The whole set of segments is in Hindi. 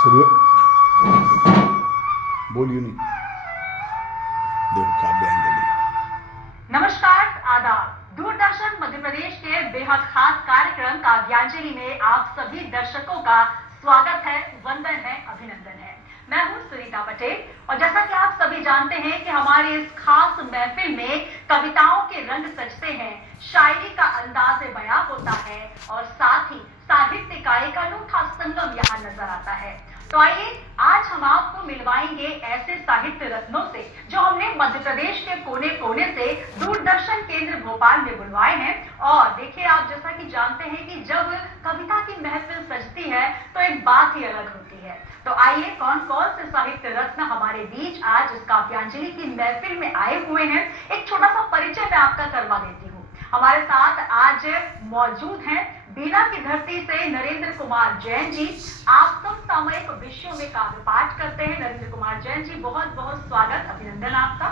शुरू बोलिए नहीं देखो काव्यांजलि। नमस्कार, आदाब। दूरदर्शन मध्य प्रदेश के बेहद खास कार्यक्रम काव्यांजलि में आप सभी दर्शकों का स्वागत है, वंदन है, अभिनंदन है। मैं हूं सुनीता पटेल और जैसा कि आप सभी जानते हैं कि हमारे इस खास महफिल में कविताओं के रंग सजते हैं, शायरी का अंदाज बयां होता है और साथ ही साहित्य का एक अनूठा संगम यहाँ नजर आता है। तो आइए आज हम आपको मिलवाएंगे ऐसे साहित्य रत्नों से जो हमने मध्य प्रदेश के कोने कोने से दूरदर्शन केंद्र भोपाल में बुलवाए हैं। और देखिए, आप जैसा कि जानते हैं कि जब कविता की महफिल सजती है तो एक बात ही अलग होती है। तो आइए कौन कौन से साहित्य रत्न हमारे बीच आज इस काव्यांजलि की महफिल में आए हुए हैं, एक छोटा सा परिचय मैं आपका करवा देती हूँ। हमारे साथ आज मौजूद हैं बीना की धरती से नरेंद्र कुमार जैन जी। आप समसामयिक विषयों में काव्य पाठ करते हैं। नरेंद्र कुमार जैन जी, बहुत बहुत स्वागत, अभिनंदन आपका।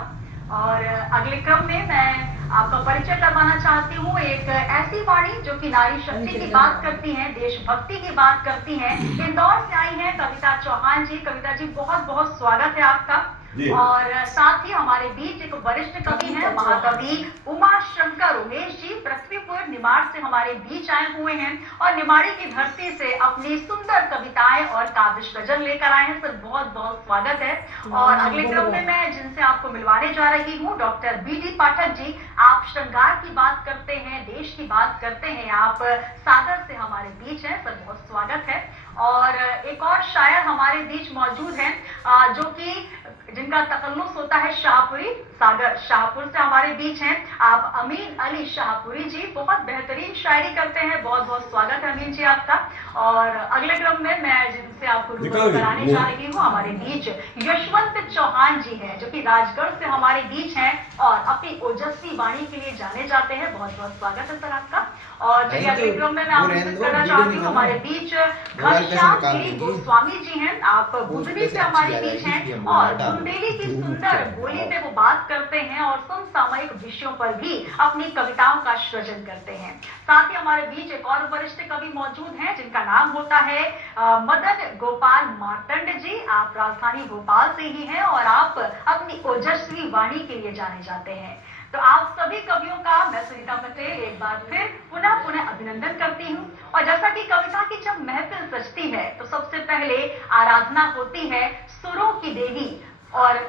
और अगले क्रम में मैं आपका परिचय करवाना चाहती हूँ एक ऐसी वाणी जो कि नारी शक्ति की बात करती हैं, देशभक्ति की बात करती हैं। इंदौर से आई हैं कविता चौहान जी। कविता जी, बहुत बहुत स्वागत है आपका। और साथ ही हमारे बीच एक वरिष्ठ कवि हैं, महाकवि उमा शंकर उमेश जी, पृथ्वीपुर निमाड़ से हमारे बीच आए हुए हैं और निमाड़ी की धरती से अपनी सुंदर कविताएं और काव्य सृजन लेकर आए हैं। सर, बहुत बहुत स्वागत है। और अगले क्रम में मैं जिनसे आपको मिलवाने जा रही हूँ, डॉक्टर बी.डी. पाठक जी। आप श्रृंगार की बात करते हैं, देश की बात करते हैं, आप सागर से हमारे बीच हैं। सर, बहुत स्वागत है। और एक और शायर हमारे बीच मौजूद हैं जो कि जिनका तकल्लुस होता है शाहपुरी, सागर शाहपुर से हमारे बीच हैं आप अमीन अली शाहपुरी जी। बहुत बेहतरीन शायरी करते हैं। बहुत बहुत स्वागत है अमीन जी आपका। और अगले क्रम में मैं जिनसे आपको रूबरू कराने जा रही हूँ, हमारे बीच यशवंत चौहान जी हैं जो कि राजगढ़ से हमारे बीच हैं और अपनी ओजस्वी वाणी के लिए जाने जाते हैं। बहुत बहुत स्वागत है सर आपका। और चलिए अगले क्रम में मैं आपसे करना चाहती हूँ, हमारे बीच घनश्याम गिरी गोस्वामी जी हैं। आप बुधनी से हमारे बीच हैं और बुंदेली की सुंदर बोली में वो बात करते हैं और समसामयिक विषयों पर भी अपनी कविताओं का सृजन करते हैं। साथ ही हमारे बीच एक और वरिष्ठ कवि मौजूद हैं जिनका नाम होता है मदन गोपाल मार्तंड जी। आप राजधानी भोपाल से ही हैं और आप अपनी ओजस्वी वाणी के लिए जाने जाते हैं। तो आप सभी कवियों का मैं सुनीता पटेल एक बार फिर पुनः अभिनंदन करती हूँ। और जैसा कि कविता की जब महफिल सजती है तो सबसे पहले आराधना होती है सुरों की देवी और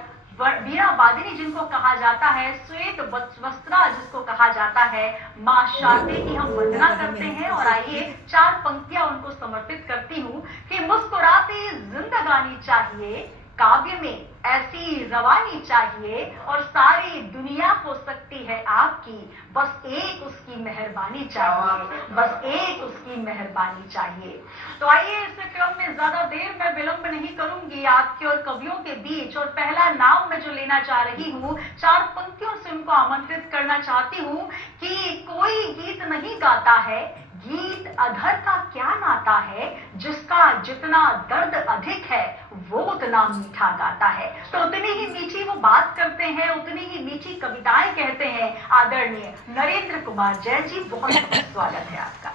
वीणा वादिनी जिनको कहा जाता है, श्वेत वस्त्रा जिसको कहा जाता है, माँ शारदे की हम वंदना करते हैं। और आइए चार पंक्तियां उनको समर्पित करती हूँ कि मुस्कुराती जिंदगानी चाहिए, काव्य में ऐसी रवानी चाहिए और सारी दुनिया हो सकती है आपकी, बस एक उसकी मेहरबानी चाहिए, बस एक उसकी मेहरबानी चाहिए। तो आइए इस क्रम में ज्यादा देर मैं विलंब नहीं करूंगी आपके और कवियों के बीच। और पहला नाम मैं जो लेना चाह रही हूँ, चार पंक्तियों से उनको आमंत्रित करना चाहती हूँ कि कोई गीत नहीं गाता है, गीत अधर का क्या नाता है, जिसका जितना दर्द अधिक है वो उतना मीठा गाता है। तो उतनी ही मीठी वो बात करते हैं, उतनी ही मीठी कविताएं कहते हैं आदरणीय नरेंद्र कुमार जैन जी। बहुत बहुत स्वागत है आपका।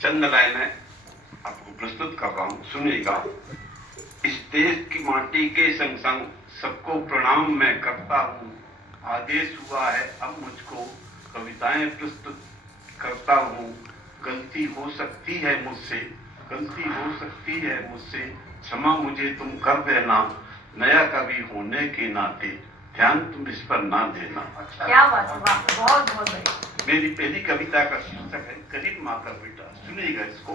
चंद लाइनें आपको प्रस्तुत कर रहा हूँ, सुनिएगा। इस देश की माटी के संग संग सबको प्रणाम मैं करता हूँ। आदेश हुआ है अब मुझको कविताएं प्रस्तुत करता हूँ। गलती हो सकती है मुझसे, गलती हो सकती है मुझसे, क्षमा मुझे तुम कर देना। नया कवि होने के नाते ध्यान तुम इस पर ना देना। क्या बात है, बहुत बहुत बढ़िया। मेरी पहली कविता का शीर्षक है गरीब माँ का बेटा। सुनिएगा इसको।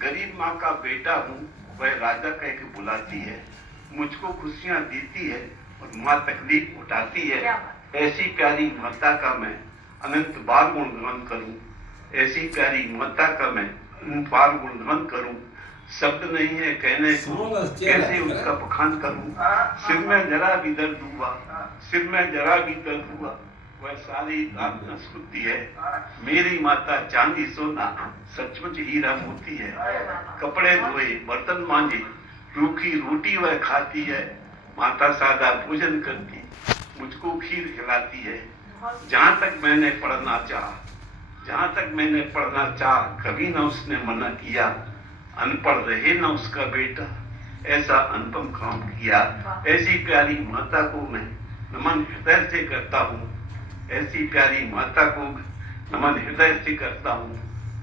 गरीब माँ का बेटा हूँ, वह राजा कह के बुलाती है, मुझको खुशियाँ देती है और माँ तकलीफ उठाती है। ऐसी प्यारी माता का मैं अनंत बार गुणगान करूं, ऐसी प्यारी माता का मैं अनंत बार गुणगान करूं। शब्द नहीं है कहने को कैसे उसका बखान करूं। सिर में जरा भी दर्द हुआ, सिर में जरा भी दर्द हुआ, वह सारी रात न सोती है। मेरी माता चांदी सोना सचमुच हीरा मोती है। कपड़े धोए बर्तन मांजे, रूखी रोटी वह खाती है। माता सादा भोजन करती, मुझको खीर खिलाती है। जहाँ तक मैंने पढ़ना चाहा, जहाँ तक मैंने पढ़ना चाहा, कभी न उसने मना किया। अनपढ़ रहे ना उसका बेटा, ऐसा अनुपम काम किया। ऐसी प्यारी माता को मैं नमन हृदय से करता हूँ, ऐसी प्यारी माता को नमन हृदय से करता हूँ।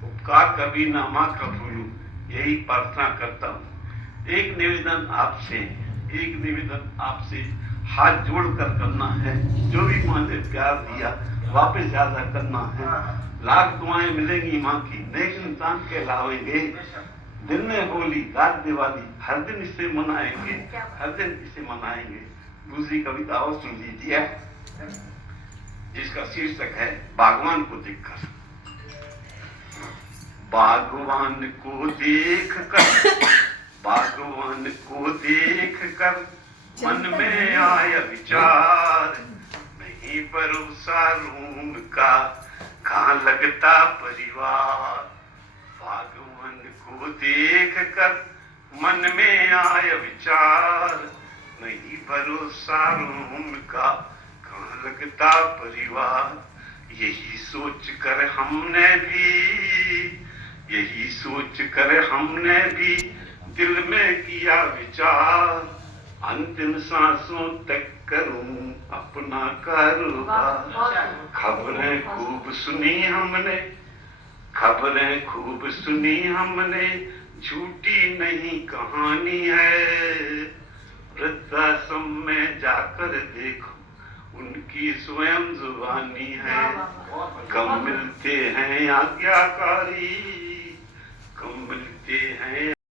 उपकार कभी ना माँ का भूलूं, यही प्रार्थना करता हूँ। एक निवेदन आपसे हाथ जोड़कर करना है, जो भी माँ ने प्यार दिया वापस ज्यादा करना है। लाख दुआएं मिलेंगी माँ की, नेक इंसान कहलाएंगे। दिन में होली, रात दिवाली, हर दिन इसे मनाएंगे, हर दिन इसे मनाएंगे। दूसरी कविता और सुन लीजिए, जिसका शीर्षक है बागवान को देखकर। बागवान को देखकर मन में आया विचार, नहीं भरोसा रूम का, कहाँ लगता परिवार। बागवान को देखकर मन में आया विचार, नहीं भरोसा रूम का, कहाँ लगता परिवार। यही सोच कर हमने भी दिल में किया विचार, अंतिम सांसों तक करूं अपना कारोबार। खबरें खूब सुनी हमने, झूठी नहीं कहानी है। वृद्धाश्रम में जाकर देखो, उनकी स्वयं जुबानी है। कम मिलते हैं आज्ञाकारी, कम मिलते हैं